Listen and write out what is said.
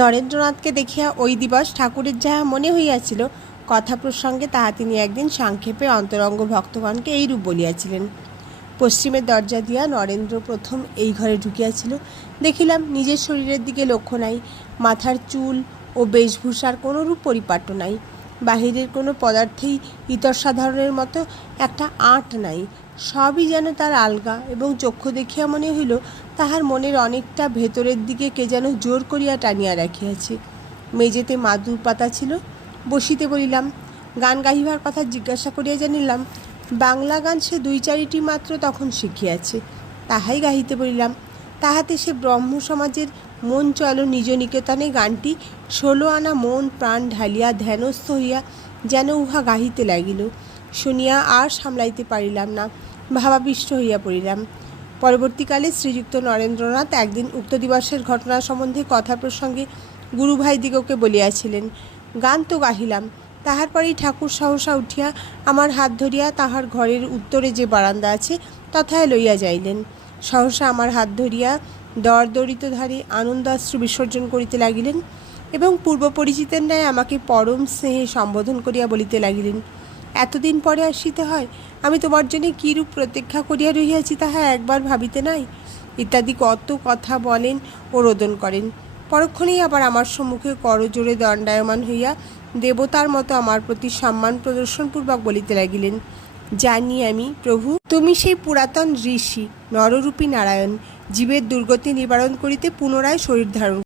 নরেন্দ্রনাথকে দেখিয়া ওই দিবস ঠাকুরের যাহা মনে হইয়াছিল, কথা প্রসঙ্গে তাহা তিনি একদিন সংক্ষেপে অন্তরঙ্গ ভক্তগণকে এইরূপ বলিয়াছিলেন। পশ্চিমের দরজা দিয়া নরেন্দ্র প্রথম এই ঘরে ঢুকিয়াছিল। দেখিলাম নিজের শরীরের দিকে লক্ষ্য নাই, মাথার চুল ও বেশভূষার কোনরূপ পরিপাট্য নাই, বাহিরের কোনো পদার্থেই ইতর সাধারণের মতো একটা আঁট নাই, সবই যেন তার আলগা, এবং চক্ষু দেখিয়া মনে হইল তাহার মনের অনেকটা ভেতরের দিকে কে যেন জোর করিয়া টানিয়া রাখিয়াছে। মেঝেতে মাদুর পাতা ছিল। বসিতে বলিলাম। গান গাহিবার কথা জিজ্ঞাসা করিয়া জানিলাম বাংলা গান সে 2-4টি মাত্র তখন শিখিয়াছে, তাহাই গাহিতে বলিলাম। তাহাতে সে ব্রহ্ম সমাজের মন চলো নিজ নিকেতনে গানটি 16 আনা মন প্রাণ ঢালিয়া ধ্যানস্থ হইয়া যেন উহা গাহিতে লাগিল। শুনিয়া আর সামলাইতে পারিলাম না, ভাবাবিষ্ট হইয়া পড়িলাম। পরবর্তীকালে শ্রীযুক্ত নরেন্দ্রনাথ একদিন উক্ত দিবসের ঘটনা সম্বন্ধে কথা প্রসঙ্গে গুরুভাইদিগকে বলিয়াছিলেন। গান তো গাহিলাম। তাহার পরেই ঠাকুর সহসা উঠিয়া আমার হাত ধরিয়া তাহার ঘরের উত্তরে যে বারান্দা আছে তথায় লইয়া যাইলেন। সহসা আমার হাত ধরিয়া দরদরিত ধারে আনন্দাশ্রু বিসর্জন করিতে লাগিলেন এবং পূর্ব পরিচিতের ন্যায় আমাকে পরম স্নেহে সম্বোধন করিয়া বলিতে লাগিলেন, এতদিন পরে আসিতে হয়, আমি তোমার জন্য কীরূপ প্রতীক্ষা করিয়া রহিয়াছি তাহা একবার ভাবিতে নাই, ইত্যাদি কত কথা বলেন ও রোদন করেন। পরক্ষণেই আবার আমার সম্মুখে করজোড়ে দণ্ডায়মান হইয়া দেবতার মতো আমার প্রতি সম্মান প্রদর্শনপূর্বক বলিতে লাগিলেন, জানি আমি প্রভু, তুমি সেই পুরাতন ঋষি নররূপী নারায়ণ, জীবের দুর্গতি নিবারণ করিতে পুনরায় শরীর ধারণ